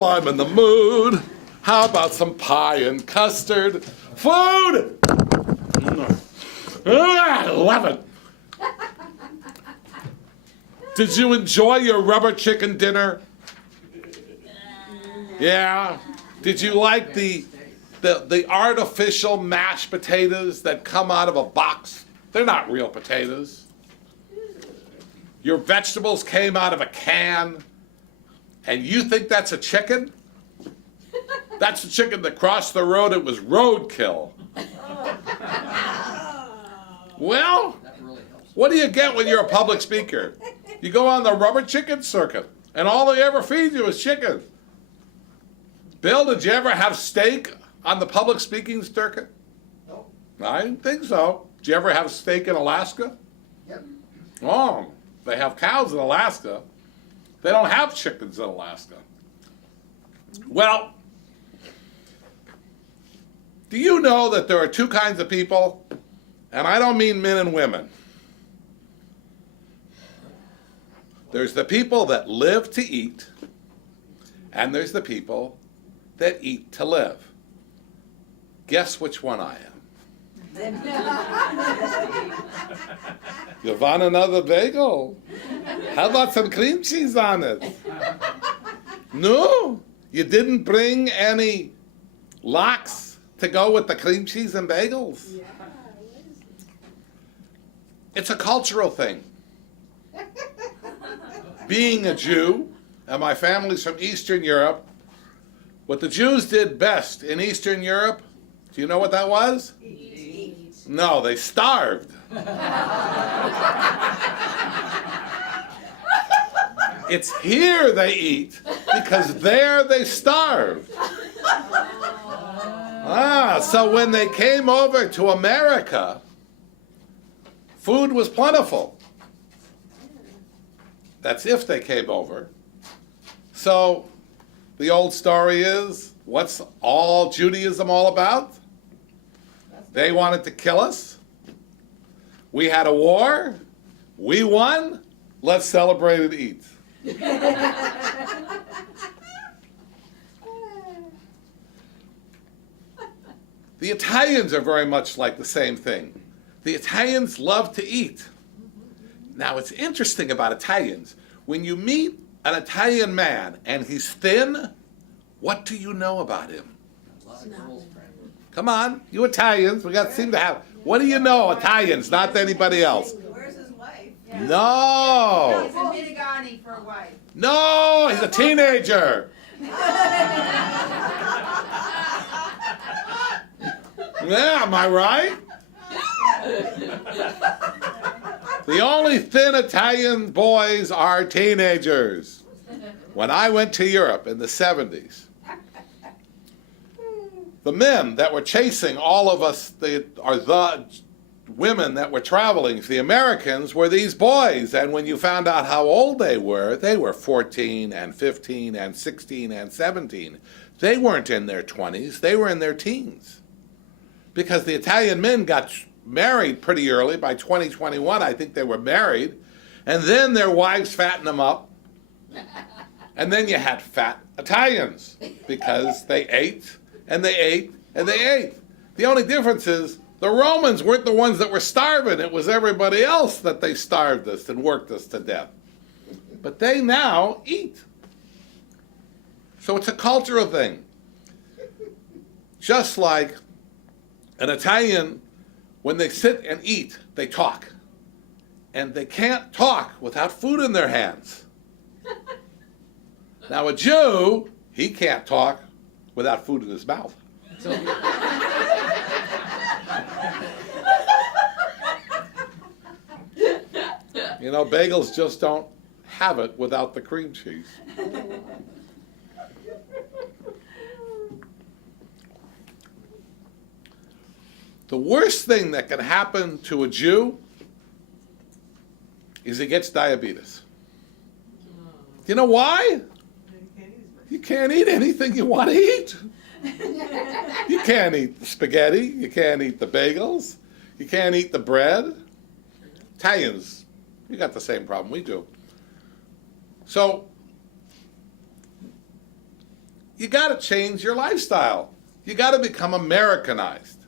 I'm in the mood. How about some pie and custard? Food! I love it. Did you enjoy your rubber chicken dinner? Yeah? Did you like the artificial mashed potatoes that come out of a box? They're not real potatoes. Your vegetables came out of a can. And you think that's a chicken? That's a chicken that crossed the road. It was roadkill. Well, what do you get when you're a public speaker? You go on the rubber chicken circuit, and all they ever feed you is chicken. Bill, did you ever have steak on the public speaking circuit? No. I didn't think so. Did you ever have steak in Alaska? Yep. Oh, they have cows in Alaska. They don't have chickens in Alaska. Well, do you know that there are two kinds of people? And I don't mean men and women. There's the people that live to eat, and there's the people that eat to live. Guess which one I am? You want another bagel? How about some cream cheese on it? No? You didn't bring any lox to go with the cream cheese and bagels? Yeah. It's a cultural thing. Being a Jew, and my family's from Eastern Europe, what the Jews did best in Eastern Europe, do you know what that was? Eat. No, they starved. It's here they eat, because there they starved. So when they came over to America, food was plentiful. That's if they came over. So the old story is, what's all Judaism all about? They wanted to kill us. We had a war. We won. Let's celebrate and eat. The Italians are very much like the same thing. The Italians love to eat. Now, it's interesting about Italians. When you meet an Italian man and he's thin, what do you know about him? Come on, you Italians, seem to have. What do you know, Italians, not anybody else? Where's his wife? No. He's a Mitigani for a wife. No, he's a teenager. Yeah, am I right? The only thin Italian boys are teenagers. When I went to Europe in the 70s, the men that were chasing all of us, the women that were traveling, the Americans, were these boys. And when you found out how old they were 14 and 15 and 16 and 17. They weren't in their 20s, they were in their teens. Because the Italian men got married pretty early. By 2021, I think they were married. And then their wives fattened them up. And then you had fat Italians, because they ate, and they ate, and they ate. The only difference is the Romans weren't the ones that were starving. It was everybody else that they starved us and worked us to death. But they now eat. So it's a cultural thing. Just like an Italian, when they sit and eat, they talk. And they can't talk without food in their hands. Now a Jew, he can't talk without food in his mouth. You know, bagels just don't have it without the cream cheese. The worst thing that can happen to a Jew is he gets diabetes. You know why? You can't eat anything you want to eat. You can't eat the spaghetti. You can't eat the bagels. You can't eat the bread. Italians, you got the same problem we do. So you got to change your lifestyle. You got to become Americanized.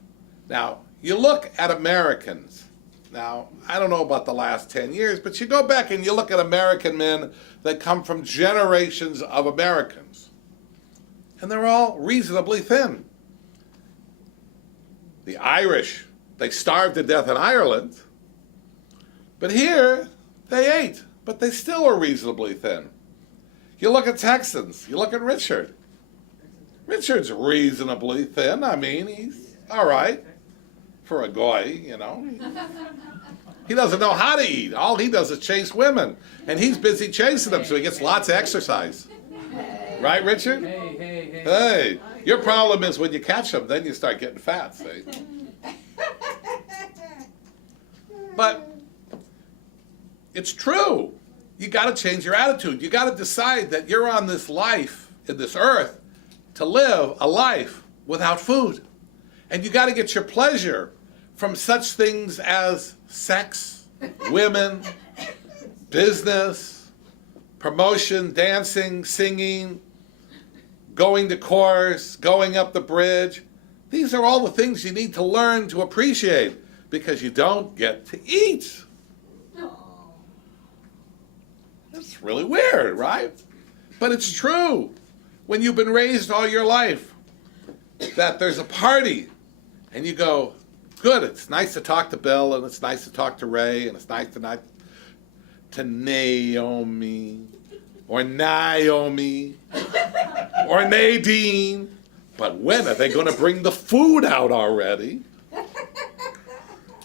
Now, you look at Americans. Now, I don't know about the last 10 years, but you go back and you look at American men that come from generations of Americans. And they're all reasonably thin. The Irish, they starved to death in Ireland. But here, they ate, but they still are reasonably thin. You look at Texans, you look at Richard. Richard's reasonably thin. I mean, he's all right for a guy, you know. He doesn't know how to eat. All he does is chase women. And he's busy chasing them, so he gets lots of exercise. Right, Richard? Hey, your problem is when you catch them, then you start getting fat, see? But it's true. You got to change your attitude. You got to decide that you're on this life, in this earth, to live a life without food. And you got to get your pleasure from such things as sex, women, business, promotion, dancing, singing, going to chorus, going up the bridge. These are all the things you need to learn to appreciate because you don't get to eat. That's really weird, right? But it's true. When you've been raised all your life that there's a party and you go, good, it's nice to talk to Bill and it's nice to talk to Ray and it's nice to Naomi or Naomi or Nadine. But when are they going to bring the food out already?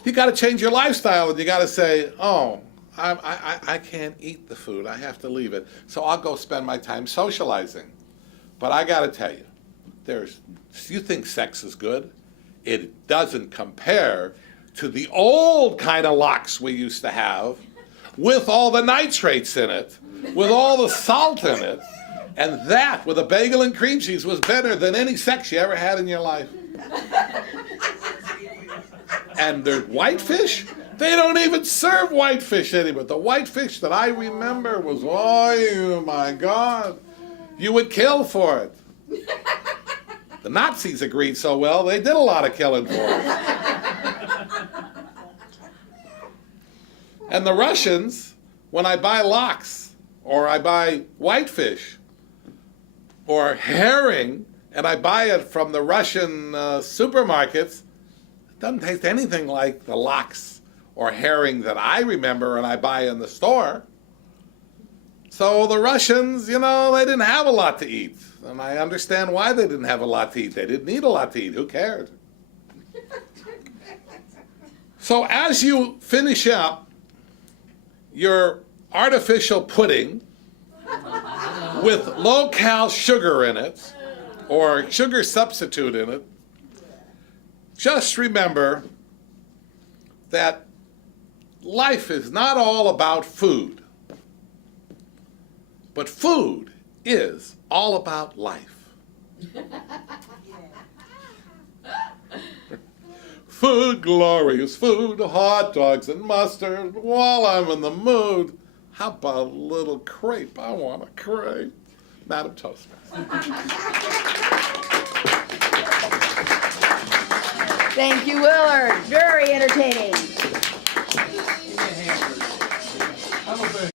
You got to change your lifestyle and you got to say, oh, I can't eat the food. I have to leave it. So I'll go spend my time socializing. But I got to tell you, you think sex is good? It doesn't compare to the old kind of lox we used to have with all the nitrates in it, with all the salt in it. And that, with a bagel and cream cheese, was better than any sex you ever had in your life. And the whitefish, they don't even serve whitefish anymore. The whitefish that I remember was, oh my God, you would kill for it. The Nazis agreed so well, they did a lot of killing for it. And the Russians, when I buy lox, or I buy whitefish, or herring, and I buy it from the Russian supermarkets, it doesn't taste anything like the lox or herring that I remember and I buy in the store. So the Russians, you know, they didn't have a lot to eat. And I understand why they didn't have a lot to eat. They didn't need a lot to eat. Who cared? So as you finish up your artificial pudding with low-cal sugar in it, or sugar substitute in it, just remember that life is not all about food, but food is all about life. Food, glorious food, hot dogs and mustard, while I'm in the mood. How about a little crepe? I want a crepe. Madam Toastmaster. Thank you, Willard. Very entertaining.